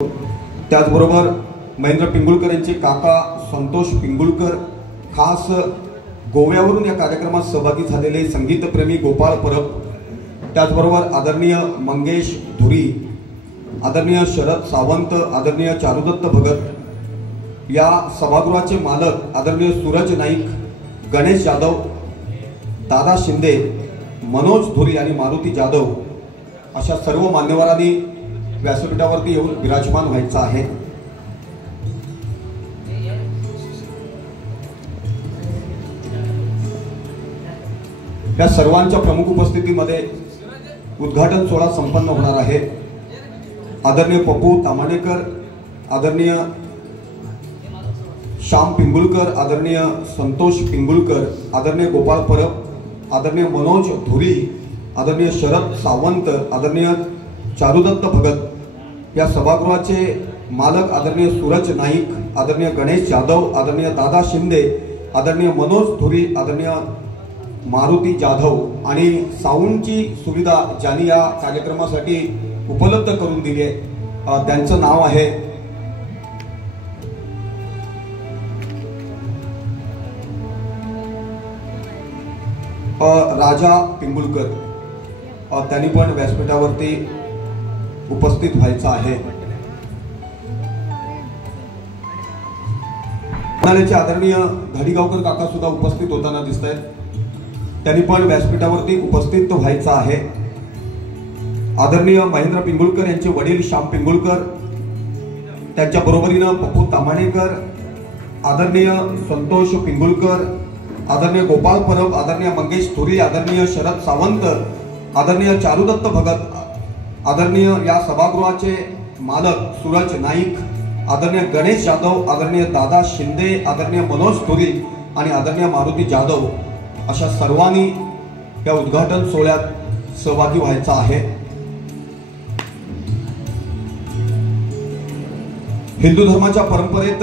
त्याचबरोबर महेंद्र पिंगुळकर यांचे काका संतोष पिंगुळकर खास गोव्यावरून या कार्यक्रमात सहभागी झालेले संगीतप्रेमी गोपाळ परब, त्याचबरोबर आदरणीय मंगेश धुरी, आदरणीय शरद सावंत, आदरणीय चारुदत्त भगत, या सभागृहाचे मालक आदरणीय सूरज नाईक, गणेश जाधव, दादा शिंदे, मनोज धुरी आणि मारुती जाधव अशा सर्व मान्यवरांनी व्यासपीठावरती येऊन विराजमान व्हायचं आहे। या सर्वांच्या प्रमुख उपस्थितीमध्ये उद्घाटन सोहळा संपन्न होणार आहे। आदरणीय पप्पू तामाणेकर, आदरणीय श्याम पिंगुळकर, आदरणीय संतोष पिंगुळकर, आदरणीय गोपाळ परब, आदरणीय मनोज धुरी, आदरणीय शरद सावंत, आदरणीय चारुदत्त भगत, या सभागृहाचे मालक आदरणीय सूरज नाईक, आदरणीय गणेश जाधव, आदरणीय दादा शिंदे, आदरणीय मनोज धुरी, आदरणीय मारुती जाधव आणि साऊंडची सुविधा ज्यांनी या कार्यक्रमासाठी उपलब्ध करून दिली आहे त्यांचं नाव आहे राजा पिंगुळकर। त्यांनी पण व्यासपीठावरती उपस्थित व्हायचं आहे। आदरणीय धाडीगावकर काका सुद्धा उपस्थित होताना दिसत आहेत, त्यांनी पण व्यासपीठावरती उपस्थित व्हायचं आहे। आदरणीय महेंद्र पिंगुळकर यांचे वडील श्याम पिंगुळकर, त्यांच्या बरोबरीनं पप्पू तामाणेकर, आदरणीय संतोष पिंगुळकर, आदरणीय गोपाळ परब, आदरणीय मंगेश धुरी, आदरणीय शरद सावंत, आदरणीय चारुदत्त भगत, आदरणीय या सभागृहाचे मालक सूरज नाईक, आदरणीय गणेश जाधव, आदरणीय दादा शिंदे, आदरणीय मनोज धुरी आणि आदरणीय मारुती जाधव अशा सर्वांनी या उद्घाटन सोहळ्यात सहभागी व्हायचं आहे। हिंदू धर्माच्या परंपरेत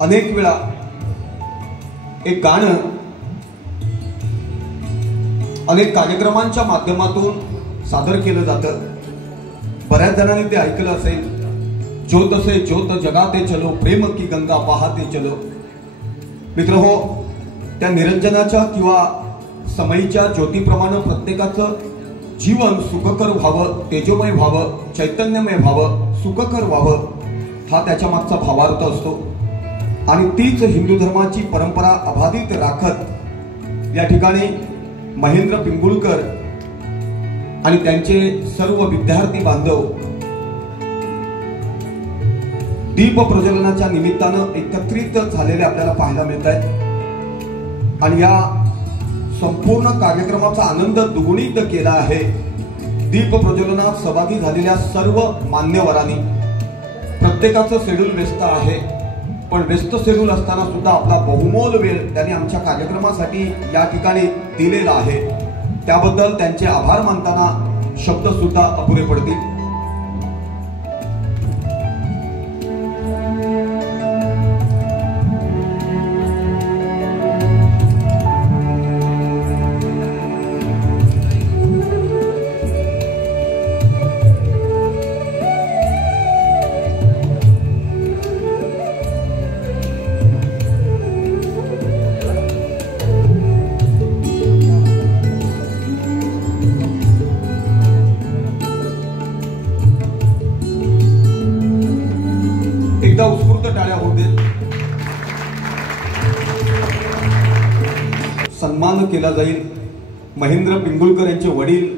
अनेक वेळा एक गाणं अनेक कार्यक्रमांच्या माध्यमातून सादर केलं जातं। बऱ्याच जणांनी ते ऐकलं असेल, ज्योत से ज्योत जगाते चलो, प्रेम की गंगा वाहते चलो। मित्रहो, त्या निरंजनाच्या किंवा समयीच्या ज्योतीप्रमाणे प्रत्येकाचं जीवन सुखकर व्हावं, तेजोमय व्हावं, चैतन्यमय व्हावं, सुखकर व्हावं, हा त्याच्या मागचा भावार्थ असतो। आणि तीच हिंदू धर्माची परंपरा अबाधित राखत या ठिकाणी महेंद्र पिंगुळकर आणि त्यांचे सर्व विद्यार्थी बांधव दीप प्रज्वलनाच्या निमित्तानं एकत्रित झालेले आपल्याला पाहायला मिळत आहेत। आणि या संपूर्ण कार्यक्रमाचा आनंद दुगुणित केला आहे दीप प्रज्वलनात सहभागी झालेल्या सर्व मान्यवरांनी। प्रत्येकाचं शेड्यूल व्यस्त आहे, पण व्यस्त शेड्यूल असताना सुद्धा आपला बहुमोल वेळ त्यांनी आमच्या कार्यक्रमासाठी या ठिकाणी दिलेला आहे। त्याबद्दल त्यांचे आभार मानताना शब्द सुद्धा अपुरे पडतील। उत्स्फूर्त टाळ्या होऊ देत। सन्मान केला जाईल। महेंद्र पिंगुळकर यांचे वडील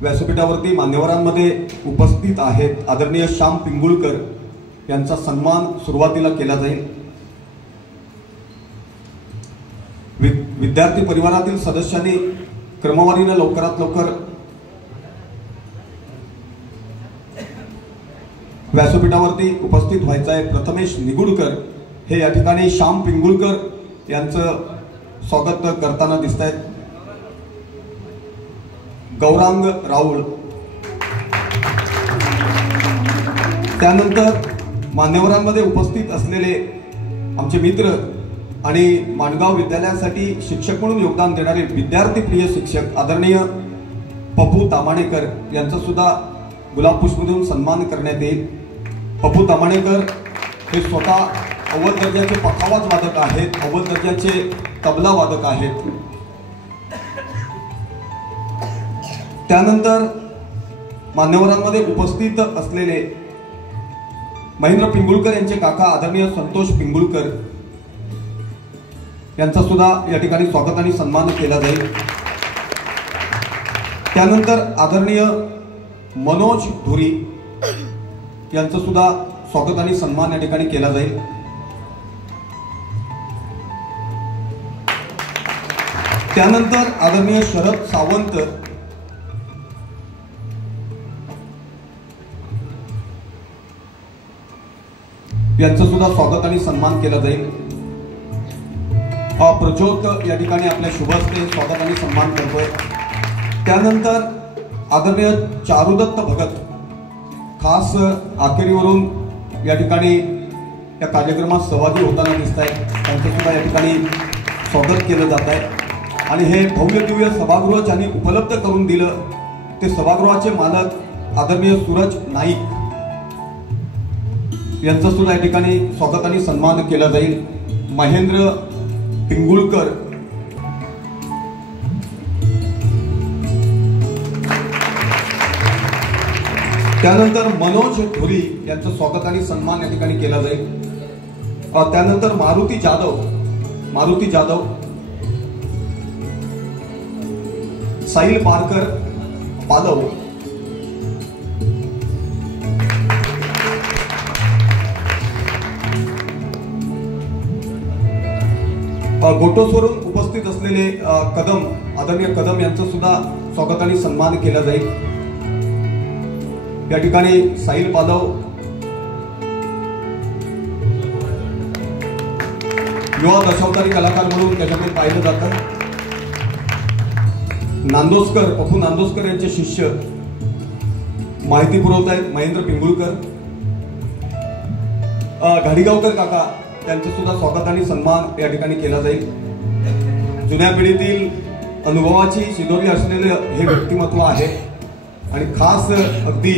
व्यासपीठावरती मान्यवरांमध्ये उपस्थित आहेत। आदरणीय श्याम पिंगुळकर यांचा सन्मान सुरुवातीला केला जाईल। विद्यार्थी परिवारातील सदस्यांनी क्रमवारीने लवकरात लवकर व्यासपीठावरती उपस्थित व्हायचं आहे। प्रथमेश निगुडकर हे या ठिकाणी श्याम पिंगुळकर यांचं स्वागत करताना दिसत आहेत। गौरांग राऊळ, त्यानंतर मान्यवरांमध्ये उपस्थित असलेले आमचे मित्र आणि माणगाव विद्यालयासाठी शिक्षक म्हणून योगदान देणारे विद्यार्थी प्रिय शिक्षक आदरणीय पप्पू तामाणेकर यांचं सुद्धा गुलाब पुष्प देऊन सन्मान करण्यात येईल। पप्पू तामाणेकर हे स्वतः अव्वल दर्जाचे पखावाज वादक आहेत, अव्वल दर्जाचे तबला वादक आहेत। त्यानंतर मान्यवरांमध्ये उपस्थित असलेले महेंद्र पिंगुळकर यांचे काका आदरणीय संतोष पिंगुळकर यांचा सुद्धा या ठिकाणी स्वागत आणि सन्मान केला जाईल। त्यानंतर आदरणीय मनोज धुरी यांचं सुद्धा स्वागत आणि सन्मान या ठिकाणी केला जाईल। त्यानंतर आदरणीय शरद सावंत यांचं सुद्धा स्वागत आणि सन्मान केला जाईल। प्रज्योत या ठिकाणी आपल्या शुभहस्ते स्वागत आणि सन्मान करतोय। त्यानंतर आदरणीय चारुदत्त भगत खास आखेरीवरून या ठिकाणी या कार्यक्रमात सहभागी होताना दिसत आहेत, त्यांचं सुद्धा या ठिकाणी स्वागत केलं जात आहे। आणि हे भव्य दिव्य सभागृह ज्यांनी उपलब्ध करून दिलं ते सभागृहाचे मालक आदरणीय सूरज नाईक यांचं सुद्धा या ठिकाणी स्वागत आणि सन्मान केला जाईल। महेंद्र पिंगुळकर त्यानंतर मनोज धुरी यांचं स्वागत आणि सन्मान या ठिकाणी केला जाईल। त्यानंतर मारुती जाधव साहिल पारकर पालव गोटोसवरून उपस्थित असलेले कदम आदरणीय कदम यांचं सुद्धा स्वागत आणि सन्मान केला जाईल। या ठिकाणी साहिल पालव युवा दशावतारी कलाकार म्हणून त्याच्याकडे पाहिलं जातं। नांदोसकर पप्पू नांदोसकर यांचे शिष्य माहिती पुरवत आहेत महेंद्र पिंगुळकर। घाडीगावकर काका त्यांचं सुद्धा स्वागत आणि सन्मान या ठिकाणी केला जाईल। जुन्या पिढीतील अनुभवाची शिदोरी असलेले हे व्यक्तिमत्व आहे आणि खास अगदी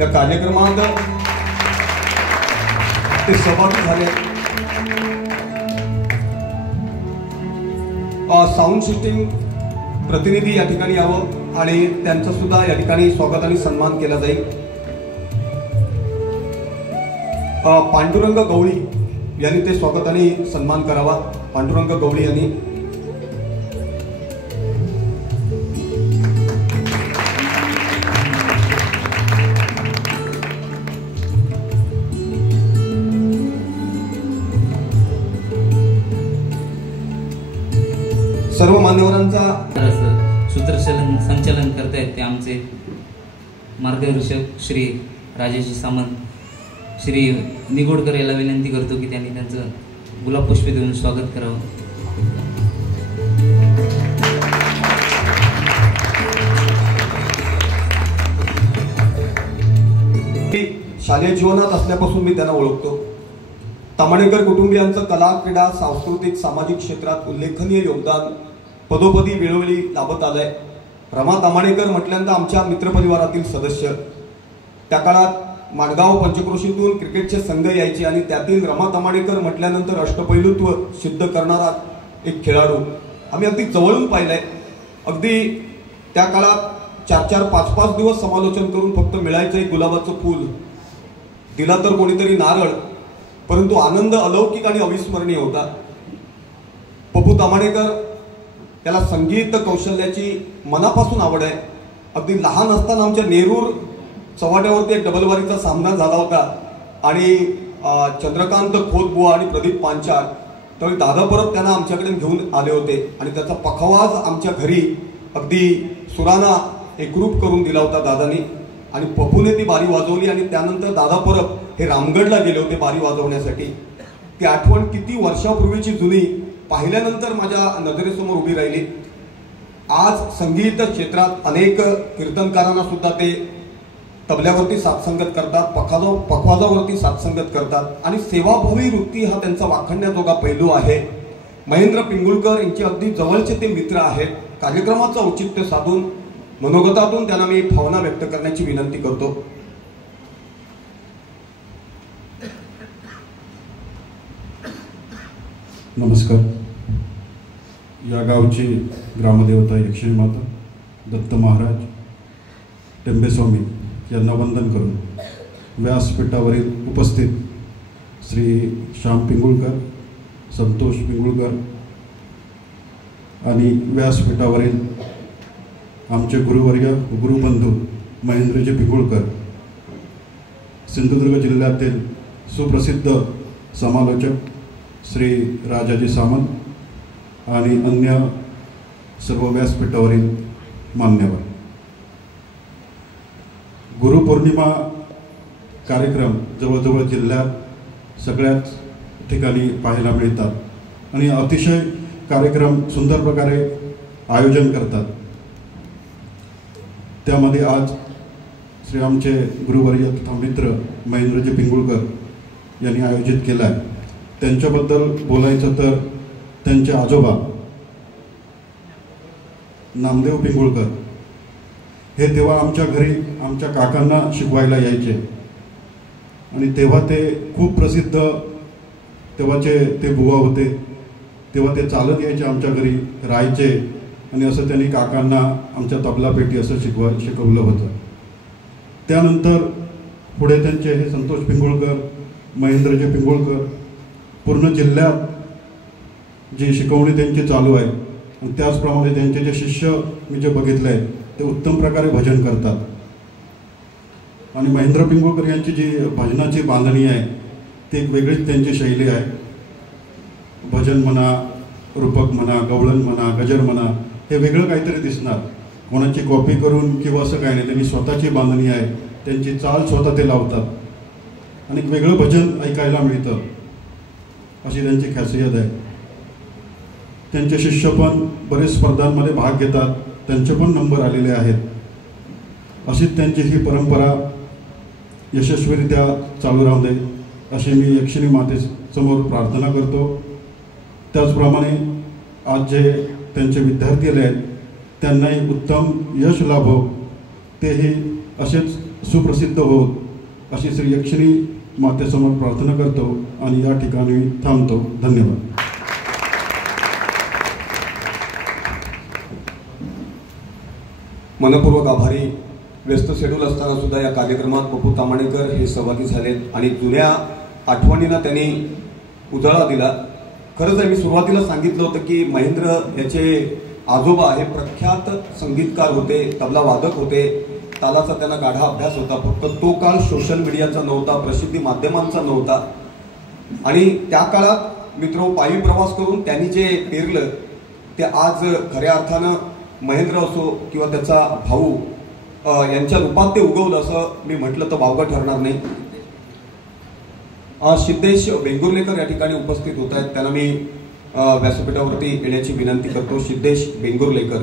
या कार्यक्रमात ते सहभागी झाले। साऊंड सिस्टीम प्रतिनिधी या ठिकाणी यावं आणि त्यांचं सुद्धा या ठिकाणी स्वागत आणि सन्मान केला जाईल। पांडुरंग गवळी यांनी ते स्वागत आणि सन्मान करावा। पांडुरंग गवळी यांनी सर्व मान्यवरांचा सूत्रसंचालन संचालन करतायत ते आमचे मार्गदर्शक श्री राजेश सामंत श्री निगोडकर याला विनंती करतो की त्यांनी त्यांचं गुलाब पुष्प देऊन स्वागत करावं। शालेय जीवनात असल्यापासून मी त्यांना ओळखतो। तामाणेकर कुटुंबियांचं कला क्रीडा सांस्कृतिक सामाजिक क्षेत्रात उल्लेखनीय योगदान पदोपदी वेळोवेळी लाभत आलंय। रमा तामाणेकर म्हटल्यानंतर आमच्या मित्रपरिवारातील सदस्य, त्या काळात माणगाव पंचक्रोशीतून क्रिकेटचे संघ यायचे आणि त्यातील रमा तामाणेकर म्हटल्यानंतर अष्टपैलुत्व सिद्ध करणारा एक खेळाडू आम्ही अगदी जवळून पाहिलंय। अगदी त्या काळात 4-4, 5-5 दिवस समालोचन करून फक्त मिळायचं एक गुलाबाचं फूल, दिला तर कोणीतरी नारळ, परंतु आनंद अलौकिक आणि अविस्मरणीय होता। पप्पू तामाणेकर याला संगीत कौशल्याची मनापासून आवड आहे। अगदी लहान असताना आमच्या नेरूर चव्हाट्यावरती एक डबलवारीचा सामना झाला होता आणि चंद्रकांत खोतबुवा आणि प्रदीप पांचाळ त्यावेळी दादा परत त्यांना आमच्याकडे घेऊन आले होते आणि त्याचा पखावाज आमच्या घरी अगदी सुराना एकरूप करून दिला होता दादानी आणि पप्पूने ती बारी वाजवली आणि त्यानंतर दादा परब हे रामगडला गेले होते बारी वाजवण्यासाठी। ती आठवण किती वर्षापूर्वीची जुनी पाहिल्यानंतर माझ्या नजरेसमोर उभी राहिली। आज संगीत क्षेत्रात अनेक कीर्तनकारांना सुद्धा ते तबल्यावरती साथसंगत करतात, पखवाजावरती साथसंगत करतात आणि सेवाभावी वृत्ती हा त्यांचा वाखण्याजोगा पैलू आहे। महेंद्र पिंगुळकर यांचे अगदी जवळचे ते मित्र आहेत। कार्यक्रमाचं औचित्य साधून मनोगतातून त्यांना मी भावना व्यक्त करण्याची विनंती करतो। नमस्कार. या गावची ग्रामदेवता यक्षिणी माता दत्त महाराज टेंबेस्वामी यांना वंदन करून व्यासपीठावरील उपस्थित श्री श्याम पिंगुळकर, संतोष पिंगुळकर आणि व्यासपीठावरील आमचे गुरुवर्य गुरुबंधू महेंद्रजी पिंगुळकर, सिंधुदुर्ग जिल्ह्यातील सुप्रसिद्ध समालोचक श्री राजाजी सामंत आणि अन्य सर्व व्यासपीठावरील मान्यवर. गुरुपौर्णिमा कार्यक्रम जवळजवळ जिल्ह्यात सगळ्याच ठिकाणी पाहायला मिळतात आणि अतिशय कार्यक्रम सुंदर प्रकारे आयोजन करतात. त्यामध्ये आज श्री आमचे गुरुवर्य तथा मित्र महेंद्रजी पिंगुळकर यांनी आयोजित केला आहे. त्यांच्याबद्दल बोलायचं तर त्यांचे आजोबा नामदेव पिंगुळकर हे तेव्हा आमच्या घरी आमच्या काकांना शिकवायला यायचे आणि तेव्हा ते खूप प्रसिद्ध तेव्हाचे ते बुवा होते. तेव्हा ते चालत यायचे, आमच्या घरी राहायचे आणि असं त्यांनी काकांना आमच्या तबला पेटी असं शिकवलं होतं. त्यानंतर पुढे त्यांचे हे संतोष पिंगुळकर, महेंद्रजी पिंगुळकर पूर्ण जिल्ह्यात जी शिकवणी त्यांची चालू आहे आणि त्याचप्रमाणे त्यांचे जे शिष्य मी जे बघितले आहेत ते उत्तम प्रकारे भजन करतात. आणि महेंद्र पिंगुळकर यांची जी भजनाची बांधणी आहे ती एक वेगळीच त्यांची शैली आहे. भजन म्हणा, रूपक म्हणा, गवळण म्हणा, गजर म्हणा, हे वेगळं काहीतरी दिसणार. कोणाची कॉपी करून किंवा असं काही नाही, त्यांनी स्वतःची बांधणी आहे, त्यांची चाल स्वतः ते लावतात आणि एक वेगळं भजन ऐकायला मिळतं, अशी त्यांची खासियत आहे. त्यांचे शिष्य पण बरेच स्पर्धांमध्ये भाग घेतात, त्यांचे पण नंबर आलेले आहेत. अशीच त्यांची ही परंपरा यशस्वीरित्या चालू राहू दे अशी मी यक्षिणी मातेसमोर प्रार्थना करतो. त्याचप्रमाणे आज जे त्यांचे विद्यार्थी आले आहेत त्यांनाही उत्तम यश लाभो, तेही असेच सुप्रसिद्ध होत अशी श्री यक्षिणी मातेसमोर प्रार्थना करतो आणि या ठिकाणी थांबतो. धन्यवाद. मनपूर्वक आभारी. व्यस्त शेड्यूल असताना सुद्धा या कार्यक्रमात पप्पू तामाणेकर हे सहभागी झालेत आणि जुन्या आठवणींना त्यांनी उजाळा दिला. खरंच आहे, मी सुरुवातीला सांगितलं होतं की महेंद्र याचे आजोबा हे प्रख्यात संगीतकार होते, तबला वादक होते, तालाचा त्यांना गाढा अभ्यास होता. फक्त तो काळ सोशल मीडियाचा नव्हता, प्रसिद्धी माध्यमांचा नव्हता आणि त्या काळात मित्र पायी प्रवास करून त्यांनी जे पेरलं ते आज खऱ्या अर्थानं महेंद्र असो किंवा त्याचा भाऊ यांच्या रूपात ते उगवलं असं मी म्हटलं तर वावगं ठरणार नाही. सिद्धेश बेंगुर्लेकर या ठिकाणी उपस्थित होत आहेत, त्यांना मी व्यासपीठावरती येण्याची विनंती करतो. सिद्धेश बेंगुर्लेकर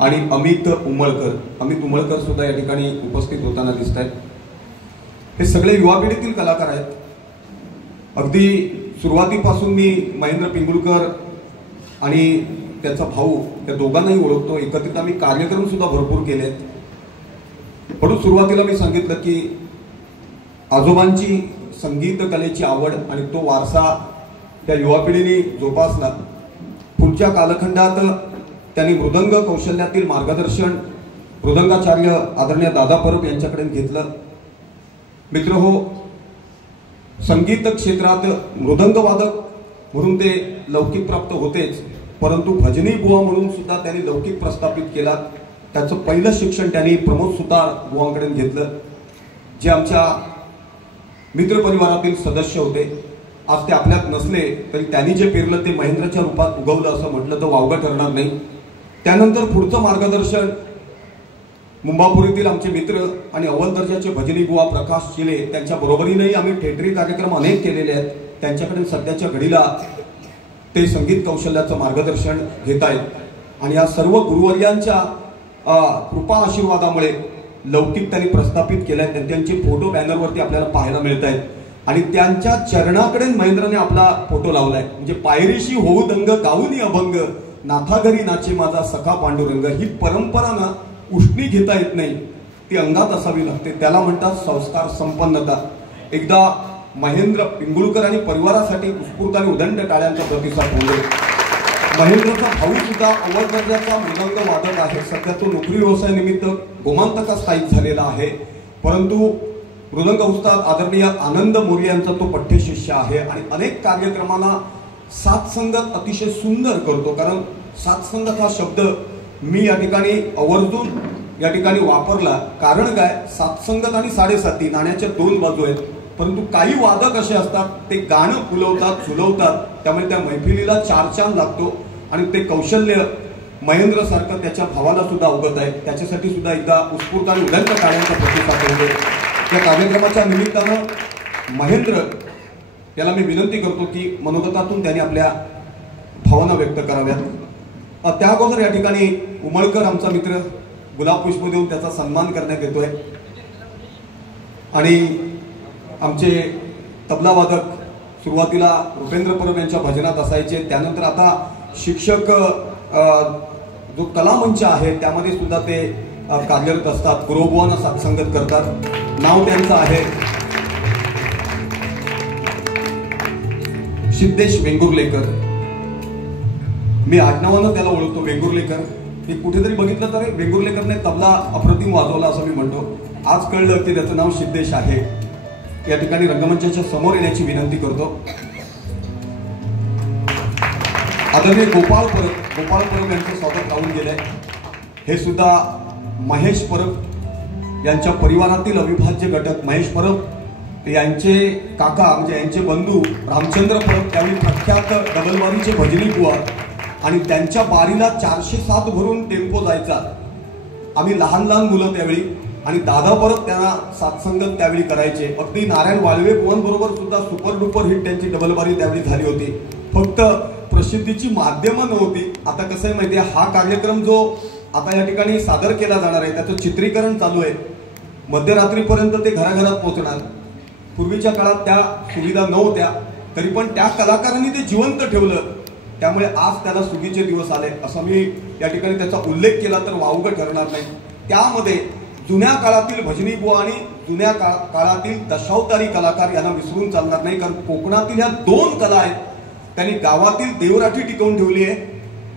आणि अमित उमळकर सुद्धा या ठिकाणी उपस्थित होताना दिसत आहेत. हे सगळे युवा पिढीतील कलाकार आहेत. अगदी सुरुवातीपासून मी महेंद्र पिंगुळकर आणि त्याचा भाऊ या दोघांनाही ओळखतो. एकत्रित आम्ही कार्यक्रम सुद्धा भरपूर केलेत. म्हणून सुरुवातीला मी सांगितलं की आजोबांची संगीत कलेची आवड आणि तो वारसा त्या युवा पिढीने जोपासला. पुढच्या कालखंडात त्यांनी मृदंग कौशल्यातील मार्गदर्शन मृदंगाचार्य आदरणीय दादा परब यांच्याकडे घेतलं. मित्र हो, संगीत क्षेत्रात मृदंगवादक म्हणून ते लौकिक प्राप्त होतेच, परंतु भजनी बुवा म्हणून सुद्धा त्यांनी लौकिक प्रस्थापित केला. त्याचं पहिलं शिक्षण त्यांनी प्रमोद सुतार बुवांकडे घेतलं, जे आमच्या मित्रपरिवारातील सदस्य होते. आज ते आपल्यात नसले तरी त्यांनी जे पेरलं ते महेंद्रच्या रूपात उगवलं असं म्हटलं तर वावगं ठरणार नाही. त्यानंतर पुढचं मार्गदर्शन मुंबापुरीतील आमचे मित्र आणि अव्वल दर्जाचे भजनी बुवा प्रकाश चिले त्यांच्या बरोबरीनेही आम्ही थिएटरी कार्यक्रम अनेक केलेले आहेत. त्यांच्याकडे सध्याच्या घडीला ते संगीत कौशल्याचं मार्गदर्शन घेत आहेत आणि या सर्व गुरुवर्यांच्या कृपा आशीर्वादामुळे लौकिक त्यांनी प्रस्थापित केलंय. त्यांचे फोटो बॅनरवरती आपल्याला पाहायला मिळत आहेत आणि त्यांच्या चरणाकडे महेंद्रने आपला फोटो लावलाय. म्हणजे पायरीशी होऊ दंग गाऊनी अभंग, नाथा घरी नाचे माझा सखा पांडुरंग. ही परंपरा ना उष्णी घेता येत नाही, ती अंगात असावी लागते. त्याला म्हणतात संस्कार संपन्नता. एकदा महेंद्र पिंगुळकर आणि परिवारासाठी उत्स्फूर्त आणि उदंड टाळ्यांचा प्रतिसाद होऊ दे. महेंद्रचा भाऊ सुद्धा अव्वल दर्जाचा मृदंग वादक आहे. सध्या तो नोकरी व्यवसाय निमित्त गोमांतका स्थायिक झालेला आहे, परंतु मृदंग उस्ताद आदरणीय आनंद मोरे यांचा तो पठ्य शिष्य आहे आणि अनेक कार्यक्रमांना साथसंगत अतिशय सुंदर करतो. कारण साथसंगत हा शब्द मी या ठिकाणी आवर्जून या ठिकाणी वापरला. कारण काय, साथसंगत आणि साडेसाती नाण्याच्या दोन बाजू आहेत, परंतु काही वादक असे असतात ते गाणं फुलवतात झुलवतात, त्यामुळे त्या मैफिलीला चार चांद लागतो आणि ते कौशल्य महेंद्र सारखं त्याच्या भावाला सुद्धा अवगत आहे. त्याच्यासाठी सुद्धा एकदा उत्स्फूर्त आणि उदंड टाळ्यांचा प्रतिसाद होऊ दे. या कार्यक्रमाच्या निमित्तानं महेंद्र याला मी विनंती करतो की मनोगतातून त्यांनी आपल्या भावना व्यक्त कराव्यात. त्या अगोदर या ठिकाणी उमळकर आमचा मित्र गुलाब पुष्प देऊन त्याचा सन्मान करण्यात येतोय आणि आमचे तबला वादक सुरुवातीला रुपेंद्र परब यांच्या भजनात असायचे, त्यानंतर आता शिक्षक जो कलामंच आहे त्यामध्ये सुद्धा ते कार्यरत असतात, गुरुबुवांना साथसंगत करतात. नाव त्यांचं आहे सिद्धेश वेंगुर्लेकर. मी आडनावानं त्याला ओळखतो वेंगुर्लेकर. मी कुठेतरी बघितलं तर वेंगुर्लेकरने तबला अप्रतिम वाजवला असं मी म्हणतो. आज कळलं की त्याचं नाव सिद्धेश आहे. या ठिकाणी रंगमंचाच्या समोर येण्याची विनंती करतो. आदरणीय गोपाळ परब यांचं स्वागत राहून गेलंय. हे सुद्धा महेश परब यांच्या परिवारातील अविभाज्य घटक. महेश परब यांचे काका म्हणजे यांचे बंधू रामचंद्र परब त्यावेळी प्रख्यात डबलबारीचे भजनी बुवा आणि त्यांच्या बारीला 407 भरून टेम्पो जायचा. आम्ही लहान लहान मुलं त्यावेळी आणि दादा परब त्यांना साथसंगत त्यावेळी करायचे. अगदी नारायण वाळवे बुवांबरोबर सुद्धा सुपर डुपर हिट त्यांची डबलबारी त्यावेळी झाली होती. फक्त प्रसिद्धीची माध्यमं नव्हती. आता कसं आहे माहिती आहे, हा कार्यक्रम जो आता या ठिकाणी सादर केला जाणार आहे त्याचं चित्रीकरण चालू आहे. मध्यरात्रीपर्यंत ते घराघरात पोहोचणार. पूर्वीच्या काळात त्या सुविधा नव्हत्या, तरी पण त्या कलाकारांनी ते जिवंत ठेवलं. त्यामुळे आज त्याला सुगीचे दिवस आले असं मी या ठिकाणी त्याचा उल्लेख केला तर वावगं ठरणार नाही. त्यामध्ये जुन्या काळातील भजनी बुवा आणि जुन्या काळातील दशावतारी कलाकार यांना विसरून चालणार नाही. कारण कोकणातील ह्या दोन कला आहेत. त्यांनी गावातील देवराठी टिकवून ठेवली आहे,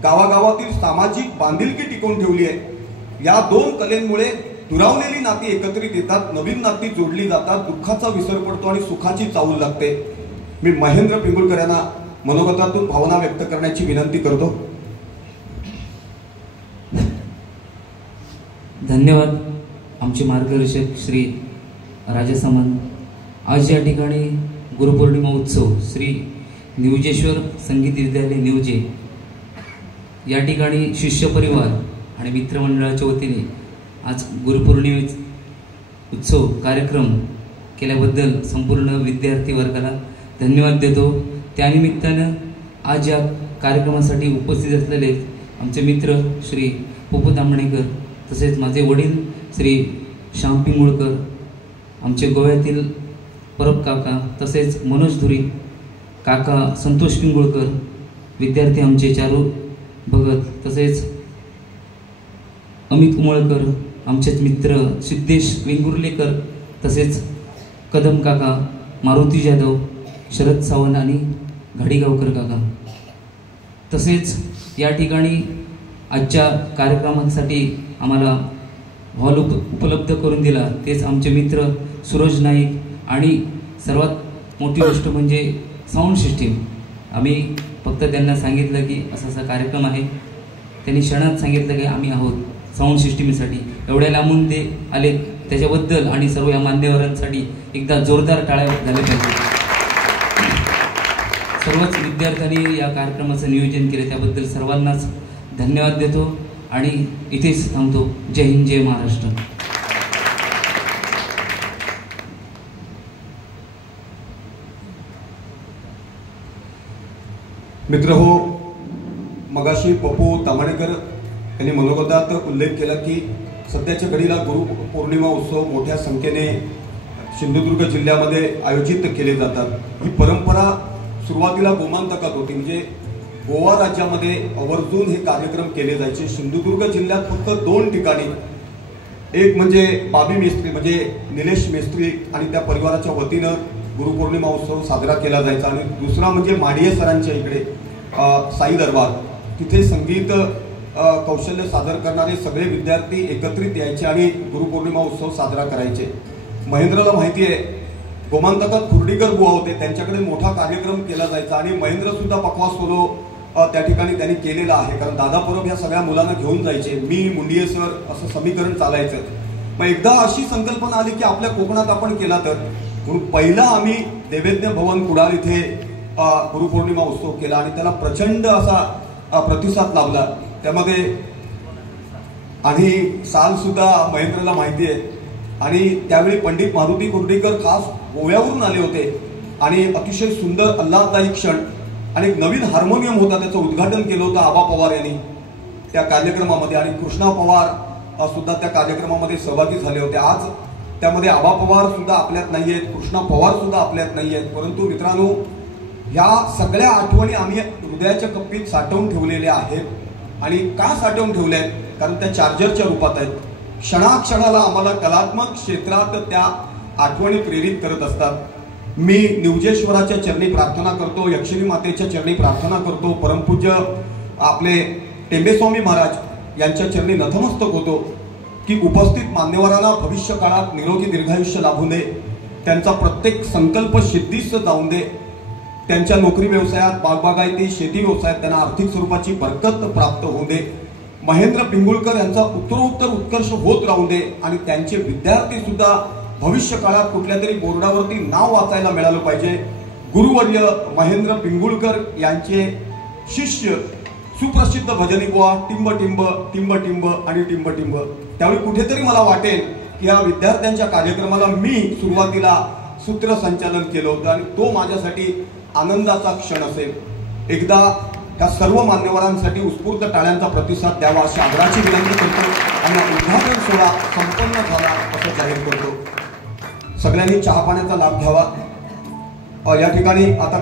गावागावातील सामाजिक बांधिलकी टिकवून ठेवली आहे. या दोन कलेंमुळे दुरावलेली नाती एकत्रित येतात, नवीन नाती जोडली जातात, दुःखाचा विसर पडतो आणि सुखाची चाहूल लागते. मी महेंद्र पिंगुळकर यांना मनोगतातून भावना व्यक्त करण्याची विनंती करतो. धन्यवाद. आमचे मार्गदर्शक श्री राजा सामंत. आज या ठिकाणी गुरुपौर्णिमा उत्सव श्री निवजेश्वर संगीत विद्यालय निवजे या ठिकाणी शिष्य परिवार आणि मित्रमंडळाच्या वतीने आज गुरुपौर्णिमे उत्सव कार्यक्रम केल्याबद्दल संपूर्ण विद्यार्थी वर्गाला धन्यवाद देतो. त्यानिमित्तानं आज या कार्यक्रमासाठी उपस्थित असलेले आमचे मित्र श्री पोपो दामणेकर, तसेच माझे वडील श्री श्याम पिंगुळकर, आमचे गोव्यातील परब काका, तसेच मनोज धुरी काका, संतोष पिंगुळकर, विद्यार्थी आमचे चारू भगत, तसेच अमित उमळकर, आमचेच मित्र सिद्धेश वेंगुर्लेकर, तसेच कदम काका, मारुती जाधव, शरद सावंत आणि घाडीगावकर काका. तसेच या ठिकाणी आजच्या कार्यक्रमासाठी आम्हाला हॉल उपलब्ध करून दिला तेच आमचे मित्र सूरज नाईक. आणि सर्वात मोठी गोष्ट म्हणजे साऊंड सिस्टीम. आम्ही फक्त त्यांना सांगितलं की असा असा कार्यक्रम आहे, त्यांनी क्षणात सांगितलं की आम्ही आहोत साऊंड सिस्टीमसाठी. एवढ्या लांबून ते आले त्याच्याबद्दल आणि सर्व या मान्यवरांसाठी एकदा जोरदार टाळ्या झाल्या पाहिजे. सर्वच विद्यार्थ्यांनी या कार्यक्रमाचं नियोजन केले त्याबद्दल सर्वांनाच धन्यवाद देतो आणि इथेच थांबतो. जय हिंद, जय महाराष्ट्र. मित्र हो, मगाशी पप्पू तामाणेकर यांनी मनोगतात उल्लेख केला की सध्याच्या घडीला गुरुपौर्णिमा उत्सव मोठ्या संख्येने सिंधुदुर्ग जिल्ह्यामध्ये आयोजित केले जातात. ही परंपरा सुरुवातीला गोमांतकात होती, म्हणजे गोवा राज्यामध्ये आवर्जून हे कार्यक्रम केले जायचे. सिंधुदुर्ग जिल्ह्यात फक्त 2 ठिकाणी, एक म्हणजे बाबी मेस्त्री म्हणजे निलेश मेस्त्री आणि त्या परिवाराच्या वतीनं गुरुपौर्णिमा उत्सव साजरा केला जायचा आणि दुसरा म्हणजे माडिये सरांच्या इकडे साई दरबार, तिथे संगीत कौशल्य सादर करणारे सगळे विद्यार्थी एकत्रित यायचे आणि गुरुपौर्णिमा उत्सव साजरा करायचे. महेंद्रला माहिती आहे, गोमांतकात खुर्डीकर बुवा होते, त्यांच्याकडे मोठा कार्यक्रम केला जायचा आणि महेंद्र सुद्धा पखवाज सोलो त्या ठिकाणी त्यांनी केलेला आहे. कारण दादा परब ह्या सगळ्या मुलांना घेऊन जायचे, मी मुंडिये सर असं समीकरण चालायचं. मग एकदा अशी संकल्पना आली की आपल्या कोकणात आपण केला तर, म्हणून पहिला आम्ही देवेज्ञ भवन कुडाळ इथे गुरुपौर्णिमा उत्सव केला आणि त्याला प्रचंड असा प्रतिसाद लाभला. त्यामध्ये आणि साल सुद्धा महेंद्रला माहिती आहे. आणि त्यावेळी पंडित मारुती कुर्डीकर खास गोव्यावरून आले होते आणि अतिशय सुंदर आल्हाददायी क्षण आणि एक नवीन हार्मोनियम होता, त्याचं उद्घाटन केलं होतं आबा पवार यांनी त्या कार्यक्रमामध्ये आणि कृष्णा पवार सुद्धा त्या कार्यक्रमामध्ये सहभागी झाले होते. आज त्यामध्ये आबा पवार सुद्धा आपल्यात नाही आहेत, कृष्णा पवार सुद्धा आपल्यात नाही आहेत, परंतु मित्रांनो ह्या सगळ्या आठवणी आम्ही हृदयाच्या कप्पीत साठवून ठेवलेल्या आहेत. आणि का साठवून ठेवल्या आहेत? कारण त्या चार्जरच्या रूपात आहेत. क्षणाक्षणाला आम्हाला कलात्मक क्षेत्रात त्या आठवणी प्रेरित करत असतात. मी निवजेश्वराच्या चरणी प्रार्थना करतो, यक्षिणी मातेच्या चरणी प्रार्थना करतो, परमपूज्य आपले टेंबेस्वामी महाराज यांच्या चरणी नतमस्तक होतो की उपस्थित मान्यवरांना भविष्य काळात निरोगी दीर्घायुष्य लाभू दे, त्यांचा प्रत्येक संकल्प सिद्धीस जाऊन दे, त्यांच्या नोकरी व्यवसायात, बागबागायती, शेती व्यवसायात त्यांना आर्थिक स्वरूपाची बरकत प्राप्त होऊ दे. महेंद्र पिंगुळकर यांचा उत्तरोत्तर उत्कर्ष होत राहू दे आणि त्यांचे विद्यार्थी सुद्धा भविष्य काळात कुठल्या तरी बोर्डावरती नाव वाचायला मिळालं पाहिजे. गुरुवर्य महेंद्र पिंगुळकर यांचे शिष्य सुप्रसिद्ध भजनी बुवा टिंब टिंब टिंब टिंब आणि टिंब टिंब. त्यावेळी कुठेतरी मला वाटेल की या विद्यार्थ्यांच्या कार्यक्रमाला मी सुरुवातीला सूत्रसंचालन केलं होतं आणि तो माझ्यासाठी आनंदाचा क्षण असेल. एकदा त्या सर्व मान्यवरांसाठी उत्स्फूर्त टाळ्यांचा प्रतिसाद द्यावा अशी आदराची विनंती करतो आणि उद्घाटन सोहळा संपन्न झाला असं जाहीर करतो. सगळ्यांनी चहा पाण्याचा लाभ घ्यावा. या ठिकाणी आता